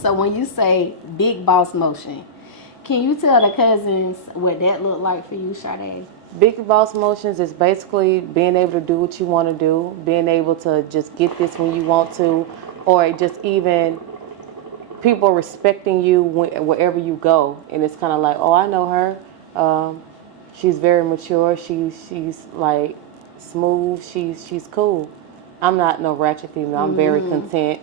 So when you say big boss motion, can you tell the cousins what that looked like for you, Chardae? Big boss motions is basically being able to do what you want to do, being able to just get this when you want to, or just even people respecting you wherever you go. And it's kind of like, oh, I know her. She's very mature. She's like smooth. She's cool. I'm not no ratchet female. I'm very content.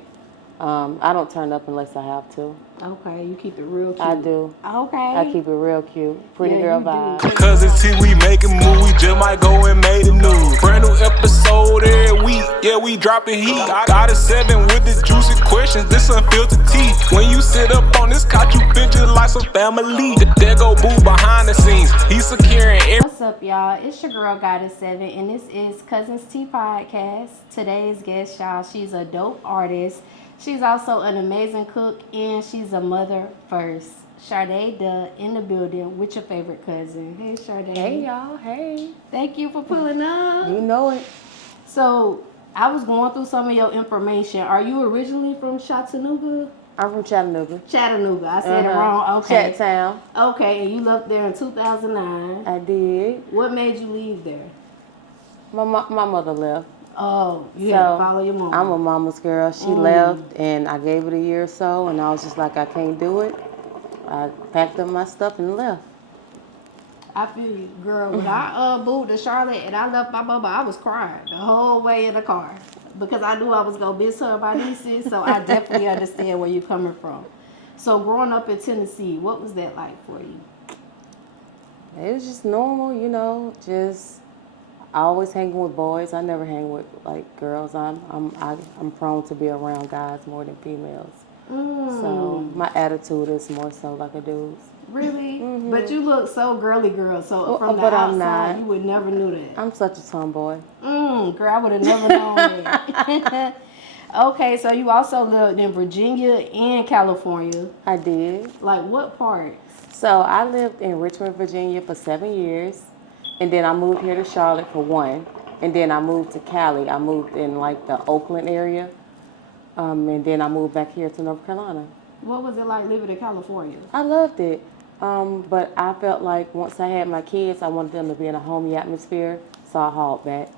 I don't turn up unless I have to. Okay, you keep it real cute. I do. Okay. I keep it real cute. Pretty Yeah, girl you do. vibe. Cousin T, we making move, we just might go and make the news. Brand new episode every week, yeah, we dropping heat. Got a 7 with the juicy questions, this unfiltered tea. When you sit up on this couch, you feel just like some family. There go Boo behind the scenes, he's securing every. What's up, y'all? It's your girl, Goddess7, and this is Cousins T Podcast. Today's guest, y'all, she's a dope artist. She's also an amazing cook, and she's a mother first. Chardae Duhh in the building with your favorite cousin. Hey, Chardae. Hey, y'all. Hey. Thank you for pulling up. You know it. So, I was going through some of your information. Are you originally from Chattanooga? I'm from Chattanooga. Chattanooga. I said it wrong. Okay. Chattown. Okay, and you left there in 2009. I did. What made you leave there? My mother left. Oh, you had to follow your mom. I'm a mama's girl. She left, and I gave it a year or so, and I was just like, I can't do it. I packed up my stuff and left. I feel you, girl. When I moved to Charlotte and I left my mama, I was crying the whole way in the car because I knew I was gonna miss her and my nieces. So I definitely understand where you're coming from. So growing up in Tennessee, what was that like for you? It was just normal, you know. Just I always hanging with boys. I never hang with like girls. I'm prone to be around guys more than females. So my attitude is more so like a dude's. Really? But you look so girly, girl. So from the but I'm outside, not. you would never knew that. I'm such a tomboy. Girl, I would have never known that. Okay, so you also lived in Virginia and California. I did. Like what parts? So I lived in Richmond, Virginia for 7 years, and then I moved here to Charlotte for 1, and then I moved to Cali. I moved in like the Oakland area, and then I moved back here to North Carolina. What was it like living in California? I loved it, but I felt like once I had my kids, I wanted them to be in a homey atmosphere, so I hauled back.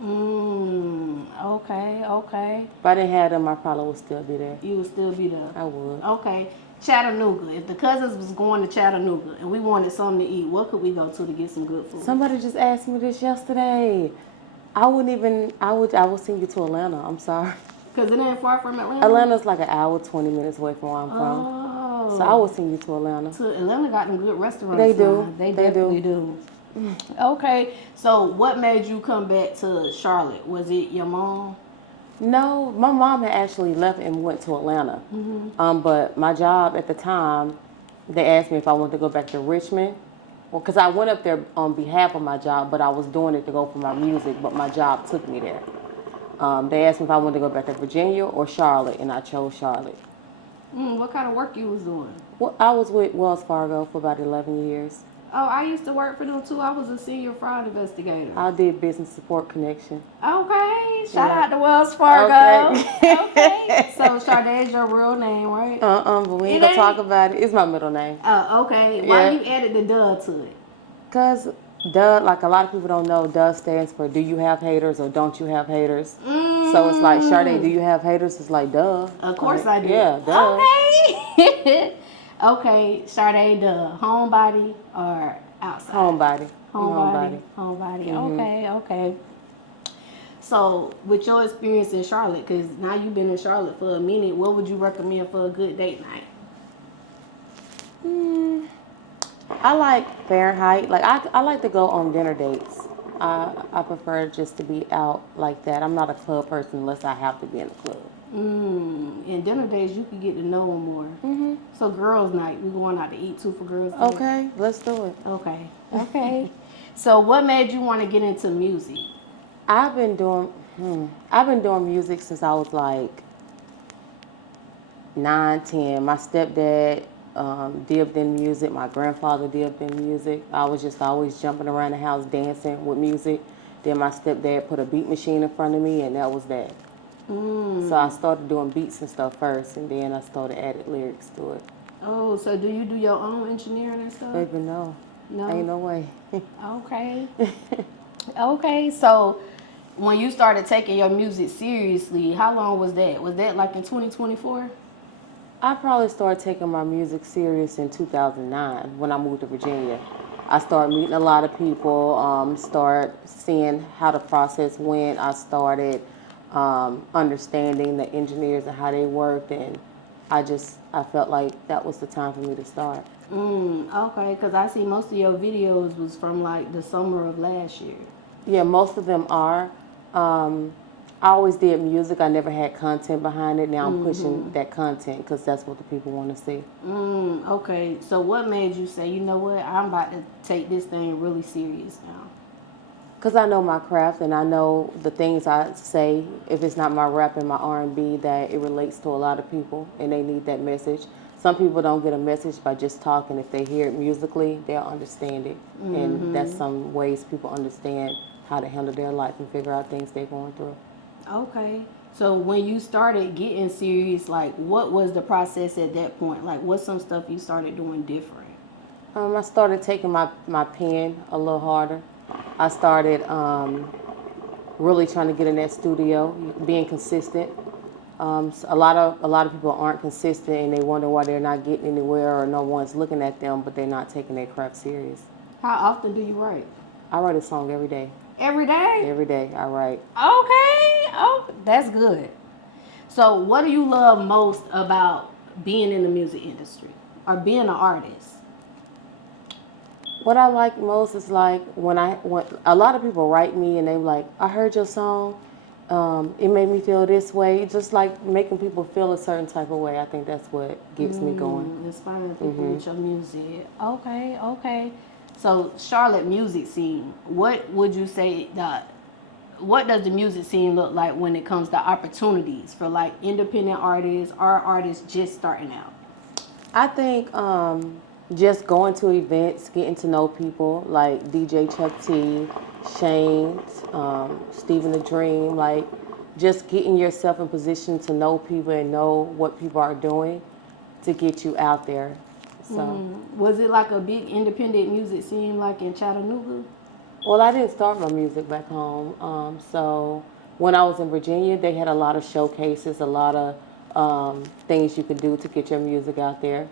Okay. If I didn't have them, I probably would still be there. You would still be there? I would. Okay. Chattanooga. If the cousins was going to Chattanooga and we wanted something to eat, what could we go to get some good food? Somebody just asked me this yesterday. I will send you to Atlanta. I'm sorry. Because it ain't far from Atlanta? Atlanta's like an hour, 20 minutes away from where I'm from. Oh. So I will send you to Atlanta. So Atlanta got them good restaurants. They do. Now. They definitely do. Okay. So what made you come back to Charlotte? Was it your mom? No, my mom had actually left and went to Atlanta. But my job at the time, they asked me if I wanted to go back to Richmond. Well, because I went up there on behalf of my job, but I was doing it to go for my music, but my job took me there. They asked me if I wanted to go back to Virginia or Charlotte, and I chose Charlotte. What kind of work you was doing? Well, I was with Wells Fargo for about 11 years. Oh, I used to work for them too. I was a senior fraud investigator. I did business support connection. Okay, shout out to Wells Fargo. Okay. So Chardae is your real name, right? But we ain't gonna talk about it. It's my middle name. Okay. Why you added the Duh to it? Cause Duh, like a lot of people don't know, Duh stands for do you have haters or don't you have haters? So it's like, Chardae, do you have haters? It's like, duh. Of course I do. Yeah, duh. Okay. Okay, Chardae Duhh, homebody or outside? Homebody. Homebody. Okay. So, with your experience in Charlotte, because now you've been in Charlotte for a minute, what would you recommend for a good date night? I like Fahrenheit. Like I like to go on dinner dates. I prefer just to be out like that. I'm not a club person unless I have to be in a club. And dinner days, you can get to know them more. So girls' night, we going out to eat too for girls' night? Okay, let's do it. Okay. So what made you want to get into music? I've been doing music since I was like 9, 10. My stepdad dipped in music. My grandfather dipped in music. I was just always jumping around the house dancing with music. Then my stepdad put a beat machine in front of me, and that was that. So I started doing beats and stuff first, and then I started adding lyrics to it. Oh, so do you do your own engineering and stuff? Baby, no. No. Ain't no way. Okay. Okay, so when you started taking your music seriously, how long was that? Was that like in 2024? I probably started taking my music serious in 2009 when I moved to Virginia. I started meeting a lot of people, started seeing how the process went. I started understanding the engineers and how they worked, and I felt like that was the time for me to start. Okay, because I see most of your videos was from like the summer of last year. Yeah, most of them are. I always did music. I never had content behind it. Now I'm pushing that content because that's what the people want to see. Okay, so what made you say, you know what, I'm about to take this thing really serious now? Because I know my craft and I know the things I say, if it's not my rap and my R&B, that it relates to a lot of people and they need that message. Some people don't get a message by just talking. If they hear it musically, they'll understand it. And that's some ways people understand how to handle their life and figure out things they're going through. Okay. So when you started getting serious, like what was the process at that point? Like what's some stuff you started doing different? I started taking my pen a little harder. I started really trying to get in that studio, being consistent. So a lot of people aren't consistent and they wonder why they're not getting anywhere or no one's looking at them, but they're not taking their craft serious. How often do you write? I write a song every day. Every day? Every day I write. Okay. Oh, that's good. So what do you love most about being in the music industry or being an artist? What I like most is like when a lot of people write me and they like, I heard your song, it made me feel this way. Just like making people feel a certain type of way. I think that's what gets me going. Inspiring people with your music. Okay, okay. So Charlotte music scene, what would you say what does the music scene look like when it comes to opportunities for like independent artists or artists just starting out? I think just going to events, getting to know people like DJ Chuck T, Shane, Stephen the Dream, like just getting yourself in position to know people and know what people are doing to get you out there. So, Was it like a big independent music scene like in Chattanooga? well, I didn't start my music back home. So when I was in Virginia, they had a lot of showcases, a lot of things you could do to get your music out there.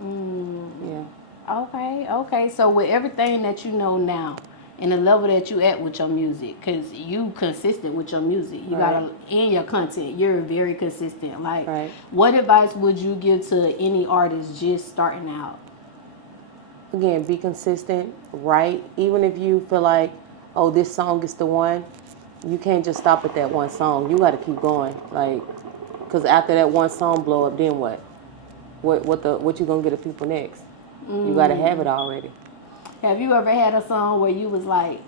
Yeah. Okay, okay. So with everything that you know now and the level that you at with your music, because you consistent with your music, you gotta, in your content, you're very consistent. Like, what advice would you give to any artist just starting out? Again, be consistent, write. Even if you feel like, oh, this song is the one, you can't just stop at that one song. You got to keep going, like, because after that one song blow up, then what? What you gonna get to people next? You got to have it already. Have you ever had a song where you was like,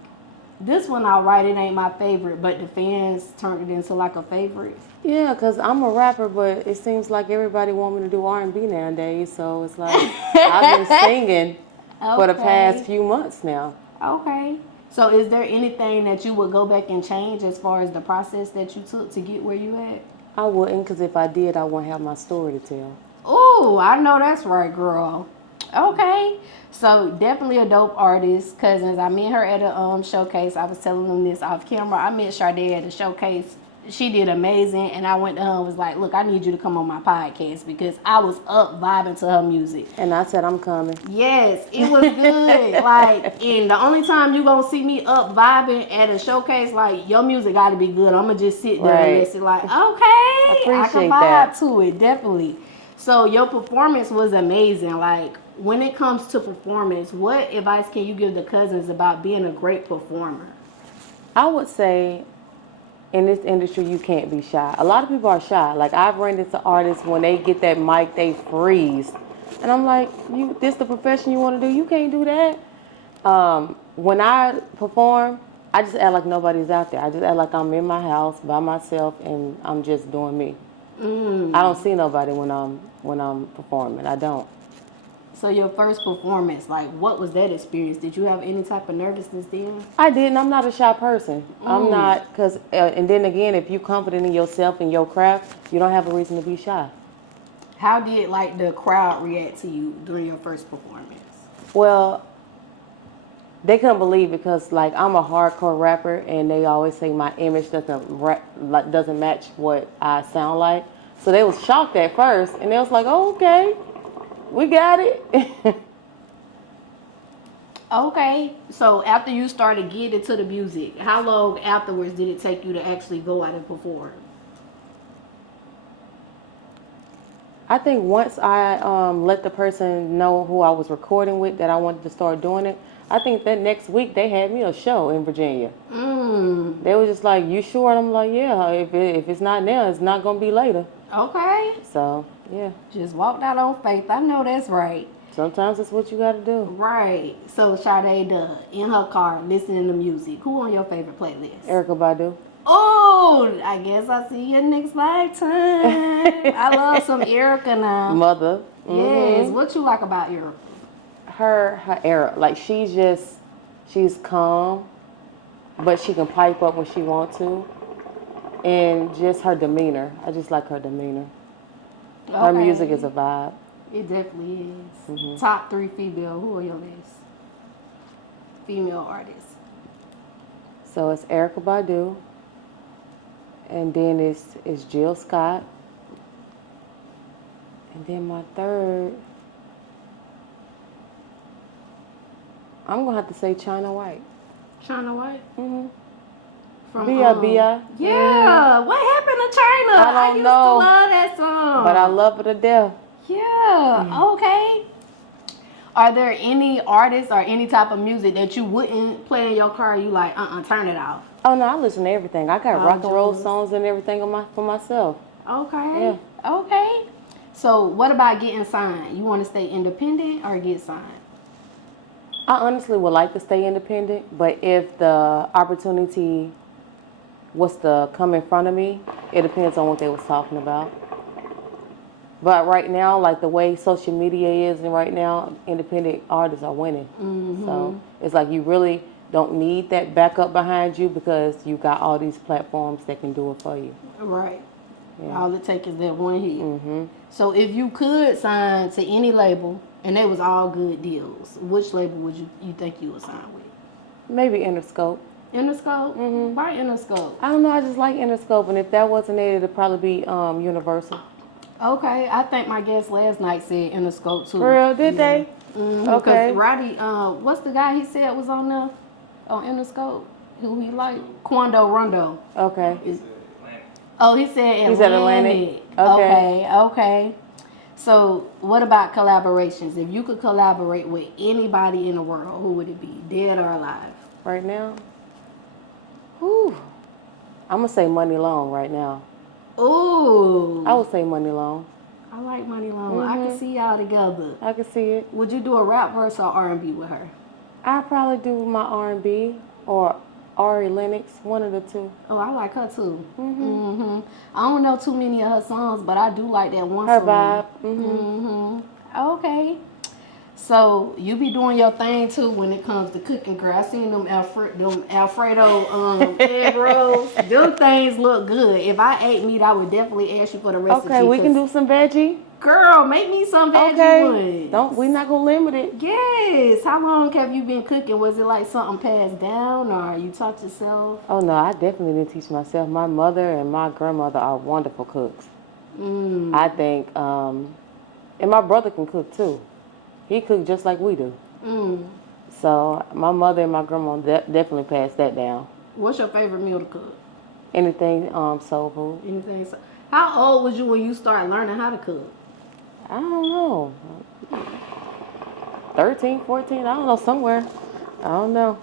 this one I write, it ain't my favorite, but the fans turned it into like a favorite? Yeah, because I'm a rapper, but it seems like everybody want me to do R&B nowadays, so it's like I've been singing for the past few months now. Okay. So is there anything that you would go back and change as far as the process that you took to get where you at? I wouldn't, because if I did, I wouldn't have my story to tell. Ooh, I know that's right, girl. Okay. So definitely a dope artist. Cuzn, I met her at a showcase. I was telling them this off camera. I met Chardae at a showcase. She did amazing, and I went to her and was like, look, I need you to come on my podcast because I was up vibing to her music. And I said, I'm coming. Yes, it was good. Like, and the only time you gonna see me up vibing at a showcase, like, your music gotta be good. I'm gonna just sit there and listen like, okay, I can vibe to it, definitely. So your performance was amazing. Like, when it comes to performance, what advice can you give the Cuzns about being a great performer? I would say in this industry, you can't be shy. A lot of people are shy. Like, I've run into artists, when they get that mic, they freeze. And I'm like, this the profession you want to do? You can't do that. When I perform, I just act like nobody's out there. I just act like I'm in my house by myself and I'm just doing me. I don't see nobody when I'm performing. I don't. So your first performance, like, what was that experience? Did you have any type of nervousness then? I didn't. I'm not a shy person. I'm not, because, and then again, if you're confident in yourself and your craft, you don't have a reason to be shy. How did, like, the crowd react to you during your first performance? Well, they couldn't believe it because, like, I'm a hardcore rapper, and they always say my image doesn't match what I sound like. So they was shocked at first, and they was like, "Oh, okay, we got it." Okay, so after you started getting into the music, how long afterwards did it take you to actually go out and perform? I think once I let the person know who I was recording with that I wanted to start doing it, I think that next week they had me a show in Virginia. They were just like, "You sure?" And I'm like, "Yeah, if it's not now, it's not going to be later." Okay. So, yeah. Just walked out on faith. I know that's right. Sometimes it's what you got to do. Right. So Chardae Duhh, in her car, listening to music. Who on your favorite playlist? Erykah Badu. Oh, I guess I see you next lifetime. I love some Erykah now. Mother. Yes. What you like about Erykah? Her era. Like, she's calm, but she can pipe up when she wants to. And just her demeanor. I just like her demeanor. Her music is a vibe. It definitely is. Top 3 female. Who are your list? Female artists. So it's Erykah Badu. And then it's Jill Scott. And then my third, I'm going to have to say China White. China White? From B.I. Yeah. What happened to China? I don't used know. to love that song. But I love her to death. Yeah. Okay. Are there any artists or any type of music that you wouldn't play in your car? You like, turn it off. Oh, no, I listen to everything. I got rock and roll jealous. songs and everything for myself. Okay. Yeah. Okay. So what about getting signed? You want to stay independent or get signed? I honestly would like to stay independent, but if the opportunity was to come in front of me, it depends on what they was talking about. But right now, like the way social media is, and right now, independent artists are winning. So it's like you really don't need that backup behind you because you got all these platforms that can do it for you. Right. Yeah. All it takes is that one hit. So if you could sign to any label and they was all good deals, which label would you think you would sign with? Maybe Interscope. Interscope? Why Interscope? I don't know. I just like Interscope, and if that wasn't it, it'd probably be Universal. Okay, I think my guest last night said Interscope too. For real? Did they? Okay. Because Roddy, what's the guy he said was on there on Interscope? Who he like? Quando Rondo. Okay. Oh, he said Atlantic. He's at Atlantic. Okay. So, what about collaborations? If you could collaborate with anybody in the world, who would it be, dead or alive? Right now? Whew. I'm going to say Money Long right now. Ooh. I would say Money Long. I like Money Long. I can see y'all together. I can see it. Would you do a rap verse or R&B with her? I'd probably do my R&B or Ari Lennox, one of the two. Oh, I like her too. I don't know too many of her songs, but I do like that one her song. Her vibe. Okay. So you be doing your thing too when it comes to cooking, girl. I seen them Alfredo egg rolls. Them things look good. If I ate meat, I would definitely ask you for the recipe. Okay, we can do some veggie. Girl, make me some veggie ones. We're not gonna limit it. Yes. How long have you been cooking? Was it like something passed down, or you taught yourself? Oh no, I definitely didn't teach myself. My mother and my grandmother are wonderful cooks. I think, and my brother can cook too. He cooked just like we do. So my mother and my grandma definitely passed that down. What's your favorite meal to cook? Anything soul food. Anything. How old was you when you started learning how to cook? I don't know. 13, 14, I don't know, somewhere. I don't know.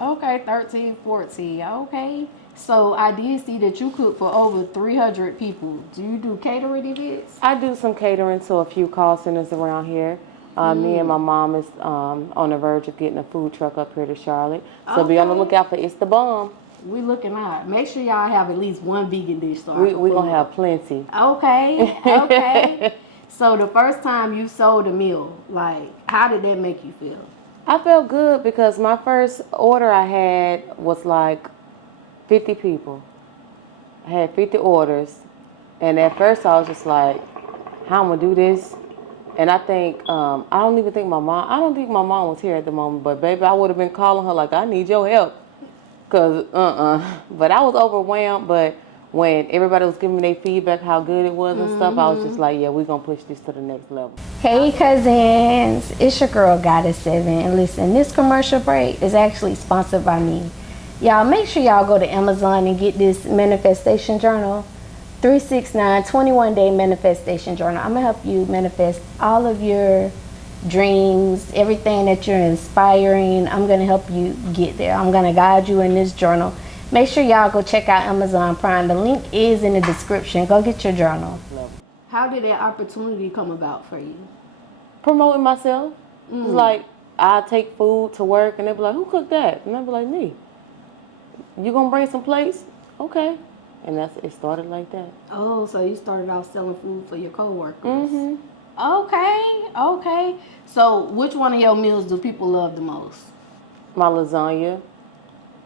Okay, 13, 14. Okay. So I did see that you cook for over 300 people. Do you do catering events? I do some catering to a few call centers around here. Me and my mom is on the verge of getting a food truck up here to Charlotte. So be on the lookout for It's the Bomb. We looking out. Make sure y'all have at least one vegan dish. We're going to have plenty. Okay. So the first time you sold a meal, like, how did that make you feel? I felt good because my first order I had was like 50 people. I had 50 orders. And at first I was just like, how am I gonna do this? And I think, I don't think my mom was here at the moment, but baby, I would have been calling her like, I need your help. Cause, but I was overwhelmed, but when everybody was giving me their feedback, how good it was and stuff, I was just like, yeah, we're gonna push this to the next level. Hey cousins, it's your girl Geminiih.square.site, and listen, this commercial break is actually sponsored by me. Y'all make sure y'all go to Amazon and get this manifestation journal. 369 21-day manifestation journal. I'm gonna help you manifest all of your dreams, everything that you're inspiring. I'm gonna help you get there. I'm gonna guide you in this journal. Make sure y'all go check out Amazon Prime. The link is in the description. Go get your journal. How did that opportunity come about for you? Promoting myself. It's like, I take food to work and they be like, who cooked that? And I be like, me. You gonna bring some plates? Okay. And it started like that. Oh, so you started off selling food for your coworkers. Okay. So which one of your meals do people love the most? My lasagna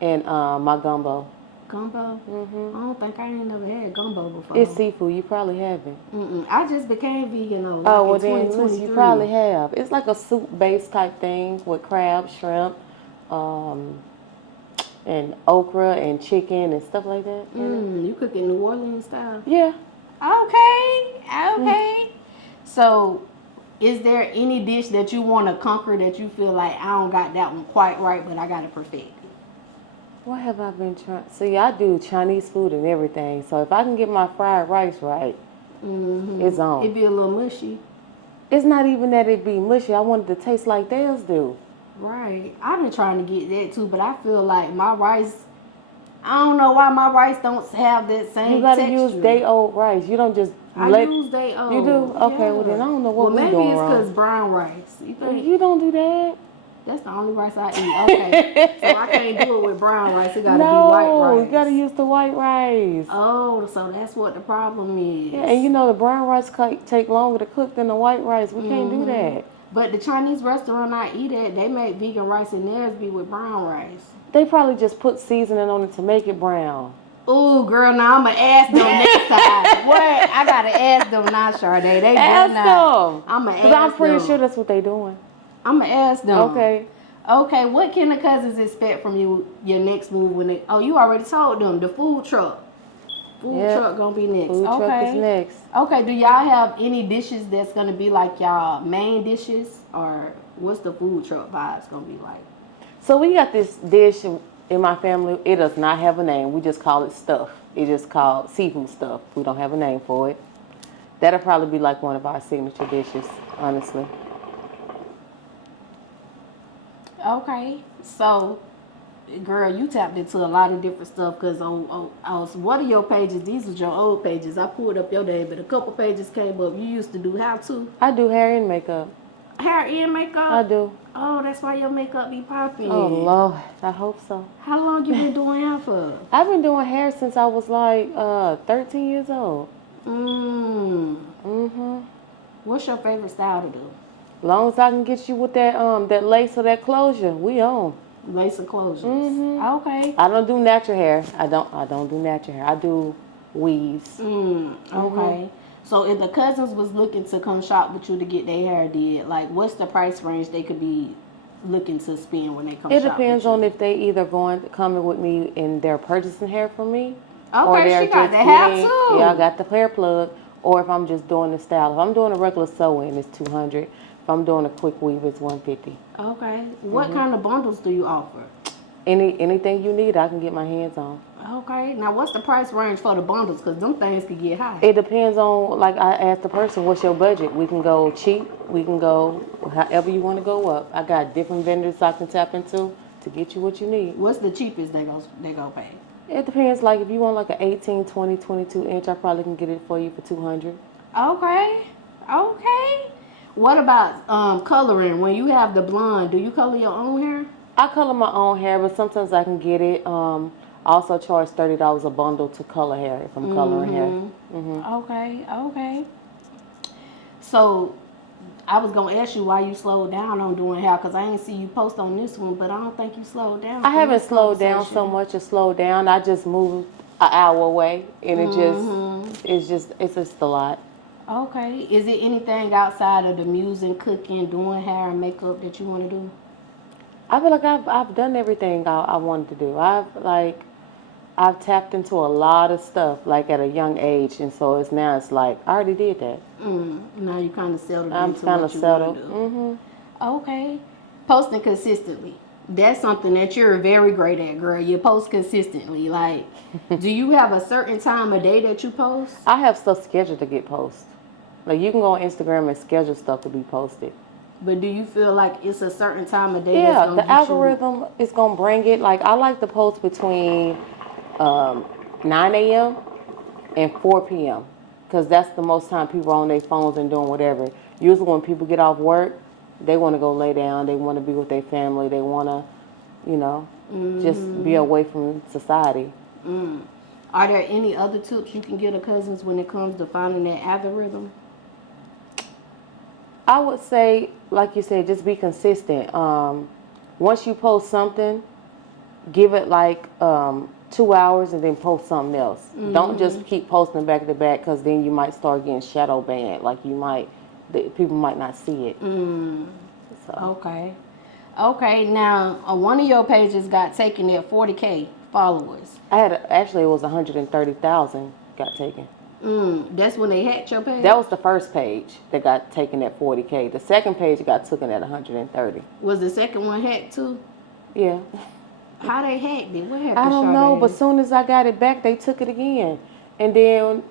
and my gumbo. Gumbo? I don't think I ain't never had gumbo before. It's seafood. You probably haven't. I just became vegan though. Oh, well then, listen, you probably have. It's like a soup-based type thing with crab, shrimp, and okra and chicken and stuff like that. You cook in New Orleans style? Yeah. Okay. So, is there any dish that you want to conquer that you feel like I don't got that one quite right, but I got to perfect it? What have I been trying? See, I do Chinese food and everything. So if I can get my fried rice right, it's on. It'd be a little mushy. It's not even that it be mushy. I want it to taste like theirs do. Right. I've been trying to get that too, but I feel like my rice, I don't know why my rice don't have that same You gotta texture. use day-old rice. You don't just use day-old. You do? Okay, well then I don't know what we're doing maybe it's wrong. because brown rice. You think? You don't do that. That's the only rice I eat. Okay. So I can't do it with brown rice. It gotta be white rice. No, you gotta use the white rice. Oh, so that's what the problem is. Yeah, and you know the brown rice take longer to cook than the white rice. We can't do that. But the Chinese restaurant I eat at, they make vegan rice and theirs be with brown rice. They probably just put seasoning on it to make it brown. Ooh, girl, now I'm going to ask them next time. What? I got to ask them now, Chardae. They ask them. I'm going to ask them. Because I'm pretty sure that's what they doing. I'm going to ask them. Okay, what can the cousins expect from you, your next move? You already told them, the food truck. Food truck going to be next. Food truck is next. Okay, do y'all have any dishes that's going to be like y'all main dishes? Or what's the food truck vibes going to be like? So we got this dish in my family. It does not have a name. We just call it stuff. It's just called seafood stuff. We don't have a name for it. That'll probably be like one of our signature dishes, honestly. Okay, so, girl, you tapped into a lot of different stuff because on one of your pages, these are your old pages. I pulled up your name, but a couple pages came up. You used to do how-to. I do hair and makeup. Hair and makeup? I do. Oh, that's why your makeup be popping. Oh, Lord. I hope so. How long you been doing hair for? I've been doing hair since I was like 13 years old. What's your favorite style to do? As long as I can get you with that lace or that closure, we on. Lace and closures. Okay. I don't do natural hair. I don't do natural hair. I do weaves. Okay. So if the cousins was looking to come shop with you to get their hair did, like what's the price range they could be looking to spend when they come shop with you? It depends on if they either coming with me and they're purchasing hair from me. Okay, or they're she got just the hair too. Yeah, I got the hair plug. Or if I'm just doing the style. If I'm doing a regular sew-in, it's $200. If I'm doing a quick weave, it's $150. Okay. What kind of bundles do you offer? Anything you need, I can get my hands on. Okay. Now, what's the price range for the bundles? Because them things could get high. It depends on, like I asked the person, what's your budget? We can go cheap. We can go however you want to go up. I got different vendors I can tap into to get you what you need. What's the cheapest they go pay? It depends. Like if you want like an 18, 20, 22 inch, I probably can get it for you for $200. Okay. What about coloring? When you have the blonde, do you color your own hair? I color my own hair, but sometimes I can get it. I also charge $30 a bundle to color hair if I'm coloring hair. Okay. So I was gonna ask you why you slowed down on doing hair, because I ain't see you post on this one, but I don't think you slowed down. I haven't slowed down so much as slowed down. I just moved an hour away, and it's just a lot. Okay. Is it anything outside of the music, cooking, doing hair and makeup that you want to do? I feel like I've done everything I wanted to do. I've tapped into a lot of stuff like at a young age, and so it's like I already did that. Now you kind of settled I'm into kind what of you settled. want to do. Okay. Posting consistently. That's something that you're very great at, girl. You post consistently. Like, do you have a certain time of day that you post? I have stuff scheduled to get posted. Like you can go on Instagram and schedule stuff to be posted. But do you feel like it's a certain time of day? Yeah, that's gonna the algorithm is gonna bring it. Like I like to post between 9 a.m. and 4 p.m. because that's the most time people are on their phones and doing whatever. Usually when people get off work, they want to go lay down. They want to be with their family. They want to, just be away from society. Are there any other tips you can give to cousins when it comes to finding that algorithm? I would say, like you said, just be consistent. Once you post something, give it like 2 hours and then post something else. Don't just keep posting back to back because then you might start getting shadow banned. Like people might not see it. So. Okay. Now, one of your pages got taken at 40K followers. Actually, it was 130,000 got taken. That's when they hacked your page? That was the first page that got taken at 40K. The second page got taken at 130. Was the second one hacked too? Yeah. How they hacked it? What happened? I don't know, but as soon as I got it back, they took it again. And then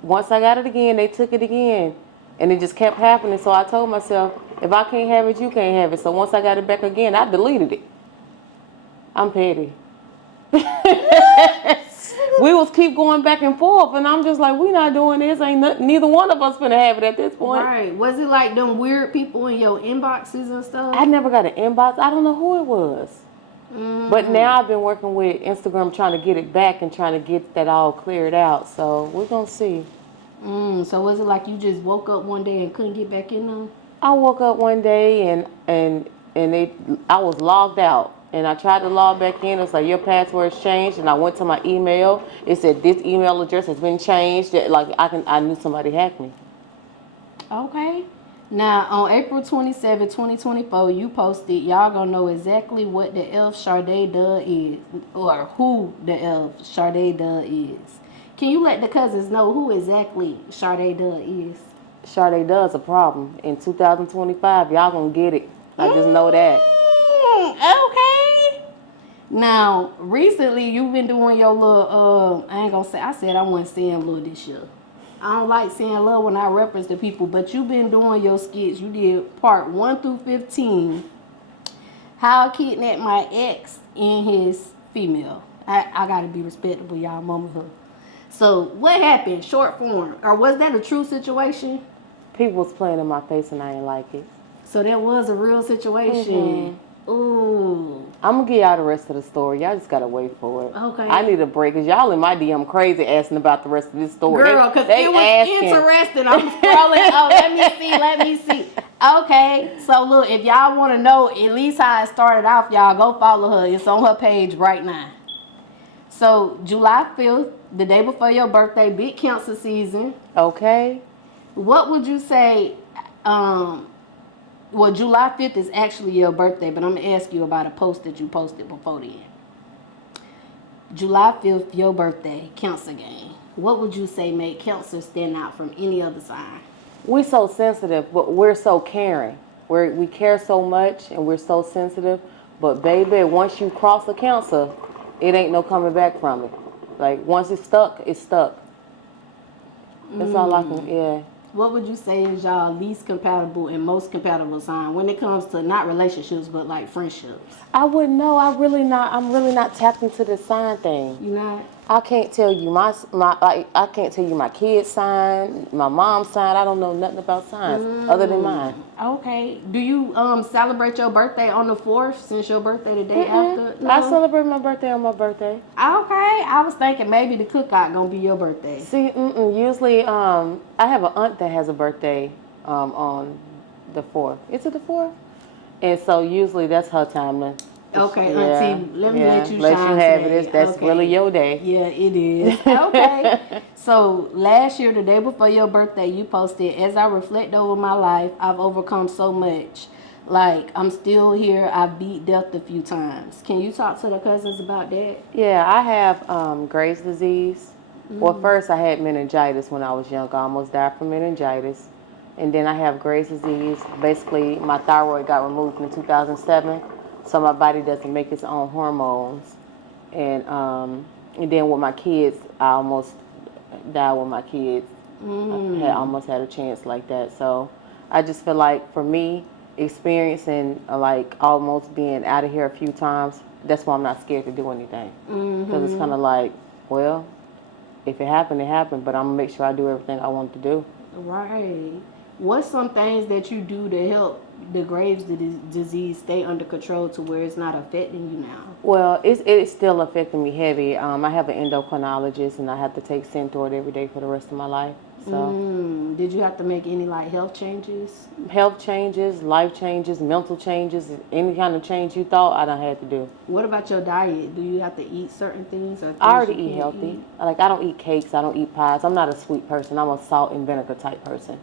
once I got it again, they took it again. And it just kept happening. So I told myself, if I can't have it, you can't have it. So once I got it back again, I deleted it. I'm petty. We was keep going back and forth, and I'm just like, we not doing this. Neither one of us finna have it at this point. Right. Was it like them weird people in your inboxes and stuff? I never got an inbox. I don't know who it was. But now I've been working with Instagram trying to get it back and trying to get that all cleared out. So we're going to see. So was it like you just woke up one day and couldn't get back in there? I woke up one day and I was logged out. And I tried to log back in. It's like, your password's changed. And I went to my email. It said, this email address has been changed. Like, I knew somebody hacked me. Okay. Now, on April 27, 2024, you posted, y'all gonna know exactly what the F Chardae Duhh is, or who the F Chardae Duhh is. Can you let the cousins know who exactly Chardae Duhh is? Chardae Duhh is a problem. In 2025, y'all gonna get it. I just know that. Okay. Now, recently, you've been doing your little, I said I wasn't saying little this year. I don't like saying love when I reference the people, but you've been doing your skits. You did part 1 through 15. How I kidnapped my ex and his female. I gotta be respectable, y'all, Motherhood. So what happened? Short form, or was that a true situation? People was playing in my face and I ain't like it. So that was a real situation. Ooh. I'm gonna give y'all the rest of the story. Y'all just gotta wait for it. Okay. I need a break because y'all in my DM crazy asking about the rest of this story. Girl, because it was interesting. I'm scrolling. Oh, let me see. Okay, so look, if y'all want to know at least how it started off, y'all go follow her. It's on her page right now. So July 5th, the day before your birthday, big cancer season. Okay. What would you say? Well, July 5th is actually your birthday, but I'm going to ask you about a post that you posted before then. July 5th, your birthday, Cancer game. What would you say made Cancer stand out from any other sign? We're so sensitive, but we're so caring. We care so much and we're so sensitive. But baby, once you cross a Cancer, it ain't no coming back from it. Like, once it's stuck, it's stuck. That's all I can, yeah. What would you say is y'all least compatible and most compatible sign when it comes to not relationships but like friendships? I wouldn't know. I'm really not tapped into the sign thing. You not? I can't tell you I can't tell you my kid's sign, my mom's sign. I don't know nothing about signs other than mine. Okay. Do you celebrate your birthday on the 4th since your birthday the day after? No? I celebrate my birthday on my birthday. Okay. I was thinking maybe the cookout gonna be your birthday. See, usually I have an aunt that has a birthday on the 4th. Is it the 4th? And so usually that's her time to. Okay, Yeah, Auntie, let me let you let shine you have today. it. That's really your day. Yeah, it is. Okay. So last year, the day before your birthday, you posted, "As I reflect over my life, I've overcome so much. Like, I'm still here. I beat death a few times." Can you talk to the cousins about that? Yeah, I have Graves' disease. Well, first I had meningitis when I was young. I almost died from meningitis. And then I have Graves' disease. Basically, my thyroid got removed in 2007, so my body doesn't make its own hormones. And then with my kids, I almost died with my kids. I had almost had a chance like that. So I just feel like for me, experiencing like almost being out of here a few times, that's why I'm not scared to do anything. Because it's kind of like, well, if it happened, it happened, but I'm going to make sure I do everything I want to do. Right. What's some things that you do to help the Graves' disease stay under control to where it's not affecting you now? Well, it's still affecting me heavy. I have an endocrinologist, and I have to take Synthroid every day for the rest of my life. So, Did you have to make any like health changes? health changes, life changes, mental changes, any kind of change you thought I done had to do. What about your diet? Do you have to eat certain things? Or things I already you eat can't healthy. eat? Like, I don't eat cakes, I don't eat pies. I'm not a sweet person. I'm a salt and vinegar type person.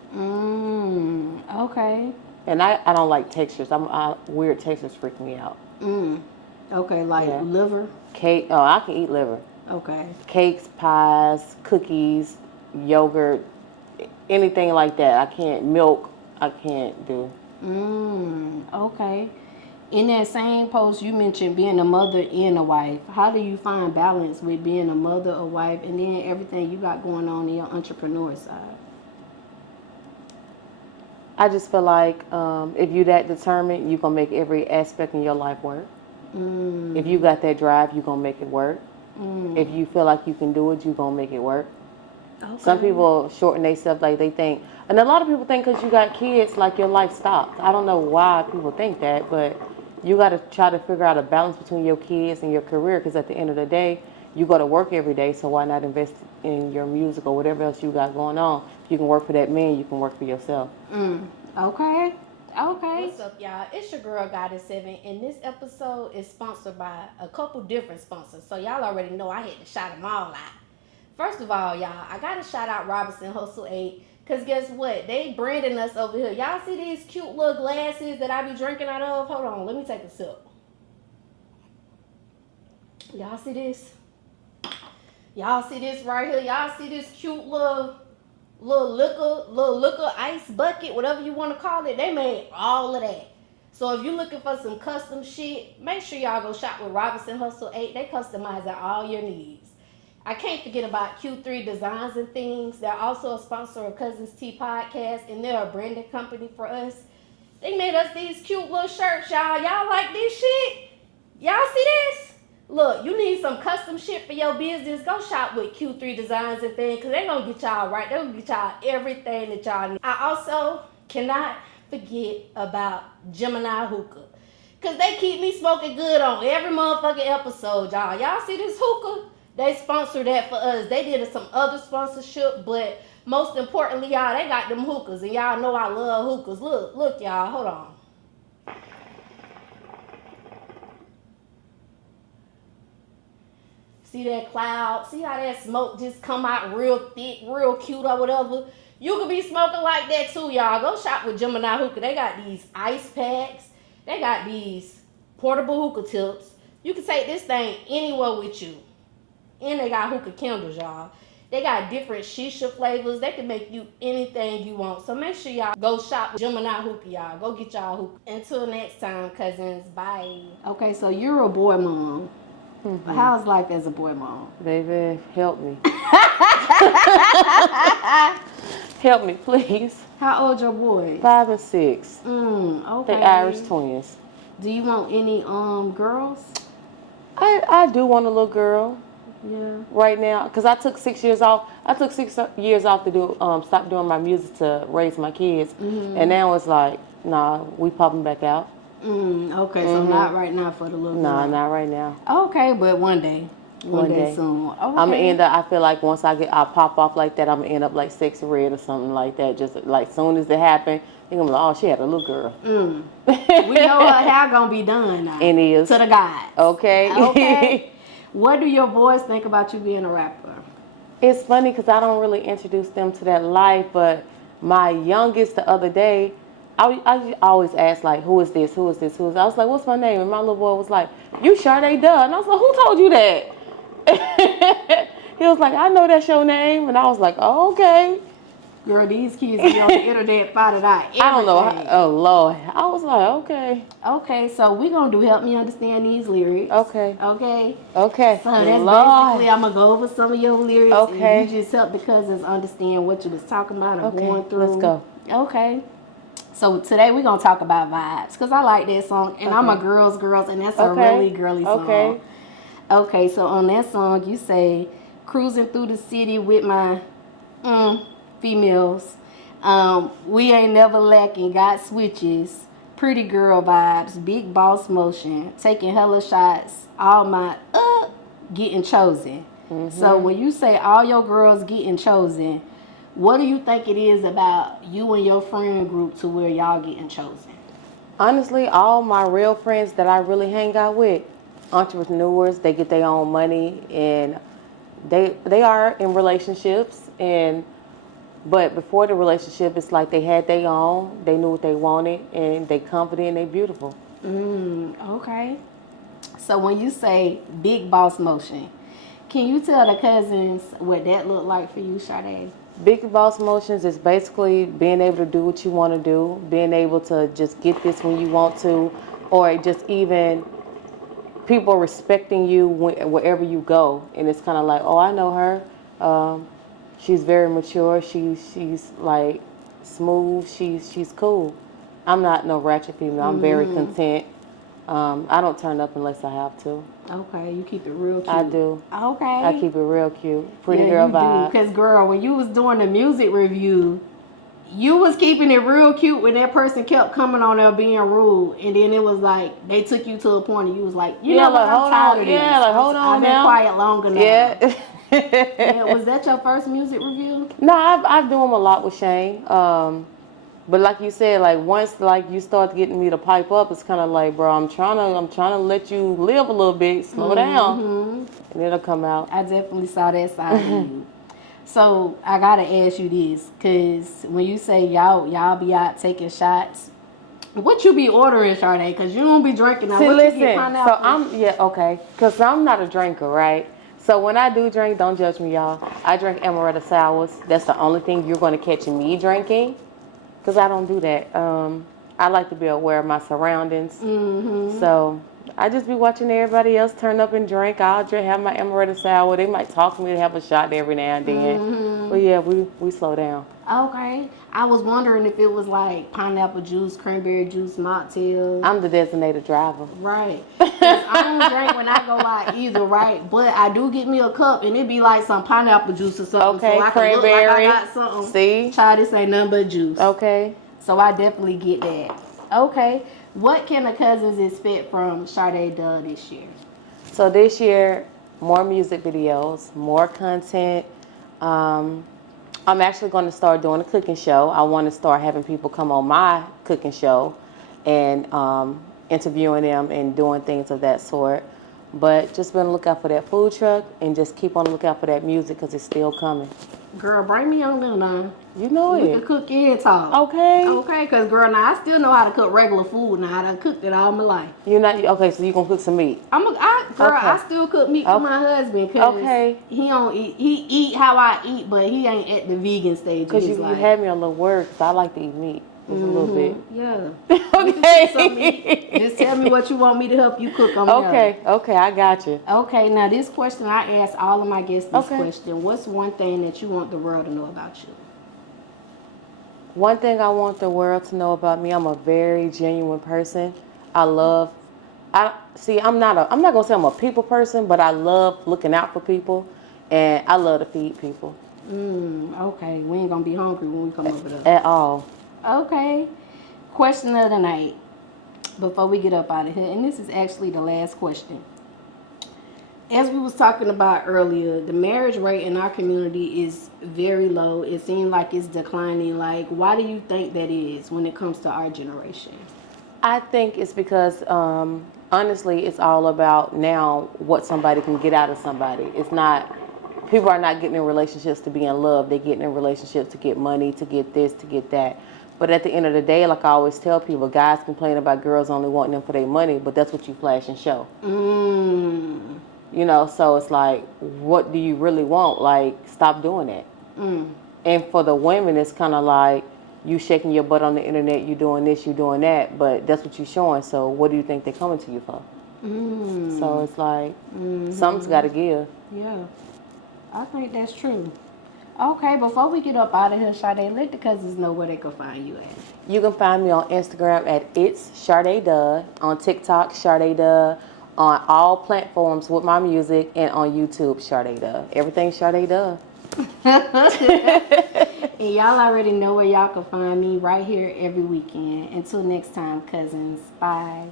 Okay. And I don't like textures. Weird textures freak me out. Okay, like liver? Cake, oh, I can eat liver. Okay. Cakes, pies, cookies, yogurt, anything like that. I can't, milk, I can't do. Okay. In that same post, you mentioned being a mother and a wife. How do you find balance with being a mother, a wife, and then everything you got going on in your entrepreneur side? I just feel like if you're that determined, you're going to make every aspect in your life work. If you got that drive, you're going to make it work. If you feel like you can do it, you're going to make it work. Okay. Some people shorten themselves like they think, and a lot of people think because you got kids, like your life stops. I don't know why people think that, but you got to try to figure out a balance between your kids and your career, because at the end of the day, you go to work every day, so why not invest in your music or whatever else you got going on? If you can work for that man, you can work for yourself. Okay. What's up, y'all? It's your girl Goddess7, and this episode is sponsored by a couple different sponsors. So y'all already know I had to shout them all out. First of all, y'all, I gotta shout out Robinson Hustle 8, cause guess what? They branding us over here. Y'all see these cute little glasses that I be drinking out of? Hold on, let me take a sip. Y'all see this? Y'all see this right here? Y'all see this cute little liquor ice bucket, whatever you want to call it? They made all of that. So if you're looking for some custom shit, make sure y'all go shop with Robinson Hustle 8. They customize all your needs. I can't forget about Q3 Designs and Things. They're also a sponsor of Cuzn's Tea Podcast, and they're a branded company for us. They made us these cute little shirts, y'all. Y'all like this shit? Y'all see this? Look, you need some custom shit for your business, go shop with Q3 Designs and Things, because they're going to get y'all right. They're going to get y'all everything that y'all need. I also cannot forget about Geminiih Hookah, because they keep me smoking good on every motherfucking episode, y'all. Y'all see this hookah? They sponsored that for us. They did some other sponsorship, but most importantly, y'all, they got them hookahs, and y'all know I love hookahs. Look, y'all, hold on. See that cloud? See how that smoke just come out real thick, real cute or whatever? You could be smoking like that too, y'all. Go shop with Geminiih Hookah. They got these ice packs. They got these portable hookah tips. You can take this thing anywhere with you. And they got hookah candles, y'all. They got different shisha flavors. They can make you anything you want. So make sure y'all go shop with Geminiih Hookah, y'all. Go get y'all hookah. Until next time, cousins. Bye. Okay, so you're a boy mom. How's life as a boy mom? Baby, help me. Help me, please. How old your boys? 5 and 6. Okay. They Irish twins. Do you want any girls? I do want a little girl. Yeah. Right now, because I took 6 years off. I took 6 years off to do stop doing my music to raise my kids, and now it's like, nah, we popping back out. Okay, so not right now for the little girl. Nah, not right now. Okay, but one day. One day soon. Okay. I'm gonna end up. I feel like once I pop off like that, I'm gonna end up like Sexy Red or something like that. Just like soon as it happen, they're gonna be like, oh, she had a little girl. We know her hair gonna be done now. It is. To the gods. Okay. Okay. What do your boys think about you being a rapper? It's funny because I don't really introduce them to that life, but my youngest the other day, I always ask like, who is this? Who is this? Who is this? I was like, what's my name? And my little boy was like, you Chardae Duhh. And I was like, who told you that? He was like, I know that's your name. And I was like, oh, okay. Girl, these kids be on the internet finding out everything. I don't know. Oh, Lord. I was like, okay. Okay, so we're going to do Help Me Understand These Lyrics. Okay. Okay? Okay. So that's Lord. basically, I'm going to go over some of your lyrics. Okay. And you just help the cousins understand what you was talking about or going through. Let's go. Okay. So today we're going to talk about vibes because I like that song. And I'm a girls, and that's a really girly song. Okay. Okay, so on that song, you say, cruising through the city with my females. We ain't never lacking, got switches, pretty girl vibes, big boss motion, taking hella shots, all my getting chosen. So when you say all your girls getting chosen, what do you think it is about you and your friend group to where y'all getting chosen? Honestly, all my real friends that I really hang out with, entrepreneurs, they get their own money and they are in relationships, but before the relationship, it's like they had their own, they knew what they wanted, and they confident and they beautiful. Okay. So when you say big boss motion, can you tell the cousins what that looked like for you, Chardae? Big boss motions is basically being able to do what you want to do, being able to just get this when you want to, or just even people respecting you wherever you go. And it's kind of like, oh, I know her. She's very mature. She's like smooth. She's cool. I'm not no ratchet female. I'm very content. I don't turn up unless I have to. Okay, you keep it real cute. I do. Okay. I keep it real cute. Pretty girl vibe. Because, girl, when you was doing the music review, you was keeping it real cute when that person kept coming on there being rude. And then it was like, they took you to a point and you was like, you know what, I'm tired of this. Yeah, like, hold on I've been quiet long enough. Yeah. Yeah. Was that your first music review? No, I do them a lot with Shane. But like you said, like once like you start getting me to pipe up, it's kind of like, bro, I'm trying to let you live a little bit, slow down, and it'll come out. I definitely saw that side of you. So I gotta ask you this, cause when you say y'all be out taking shots, what you be ordering, Chardae? Cause you don't be drinking. Now, See, what listen. You get So cause I'm not a drinker, right? So when I do drink, don't judge me, y'all. I drink amaretto sours. That's the only thing you're gonna catch me drinking. Because I don't do that. I like to be aware of my surroundings. So I just be watching everybody else turn up and drink. I'll have my amaretto sour. They might talk to me to have a shot every now and then. But yeah, we slow down. Okay. I was wondering if it was like pineapple juice, cranberry juice, mocktails. I'm the designated driver. Right. 'Cause I don't drink when I go out either, right? But I do get me a cup and it be like some pineapple juice or something. Okay, so I cranberry. can look like I got something. See? Child, this ain't nothing but juice. Okay. So I definitely get that. Okay. What can the cousins expect from Chardae Duhh this year? So this year, more music videos, more content. I'm actually going to start doing a cooking show. I want to start having people come on my cooking show and interviewing them and doing things of that sort. But just be on the lookout for that food truck and just keep on the lookout for that music because it's still coming. Girl, bring me on there now. You know We it. can cook and talk. Okay. Okay, because girl, now I still know how to cook regular food now. I done cooked it all my life. You're not okay. So you gonna cook some meat? I still cook meat for my husband because he don't eat. He eat how I eat, but he ain't at the vegan stage. Because you had me a little worried because I like to eat meat. Just a little bit. Yeah. Okay. Just tell me what you want me to help you cook on. Okay, I got you. Okay, now this question, I ask all of my guests this question. What's one thing that you want the world to know about you? One thing I want the world to know about me, I'm a very genuine person. I'm not gonna say I'm a people person, but I love looking out for people and I love to feed people. Okay, we ain't gonna be hungry when we come over there. At all. Okay. Question of the night before we get up out of here, and this is actually the last question. as we was talking about earlier, the marriage rate in our community is very low. It seems like it's declining. Like, why do you think that is when it comes to our generation? I think it's because, honestly, it's all about now what somebody can get out of somebody. It's not, people are not getting in relationships to be in love. They're getting in relationships to get money, to get this, to get that. But at the end of the day, like I always tell people, guys complain about girls only wanting them for their money, but that's what you flash and show. Mm. You know, so it's like, what do you really want? Like, stop doing that. Mm. And for the women, it's kind of like, you shaking your butt on the internet, you doing this, you doing that, but that's what you showing. So what do you think they're coming to you for? Mm. So it's like, something's got to give. Yeah, I think that's true. Okay, before we get up out of here, Chardae, let the cousins know where they can find you at. You can find me on Instagram at It's Chardae Duhh, on TikTok, Chardae Duhh, on all platforms with my music, and on YouTube, Chardae Duhh. Everything Chardae Duhh. And y'all already know where y'all can find me right here every weekend. Until next time, cousins. Bye.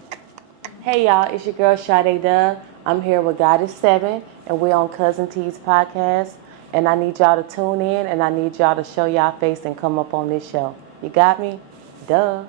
Hey y'all, it's your girl Chardae Duhh. I'm here with Goddess7, and we're on Cuzn T's podcast. And I need y'all to tune in, and I need y'all to show y'all face and come up on this show. You got me? Duh.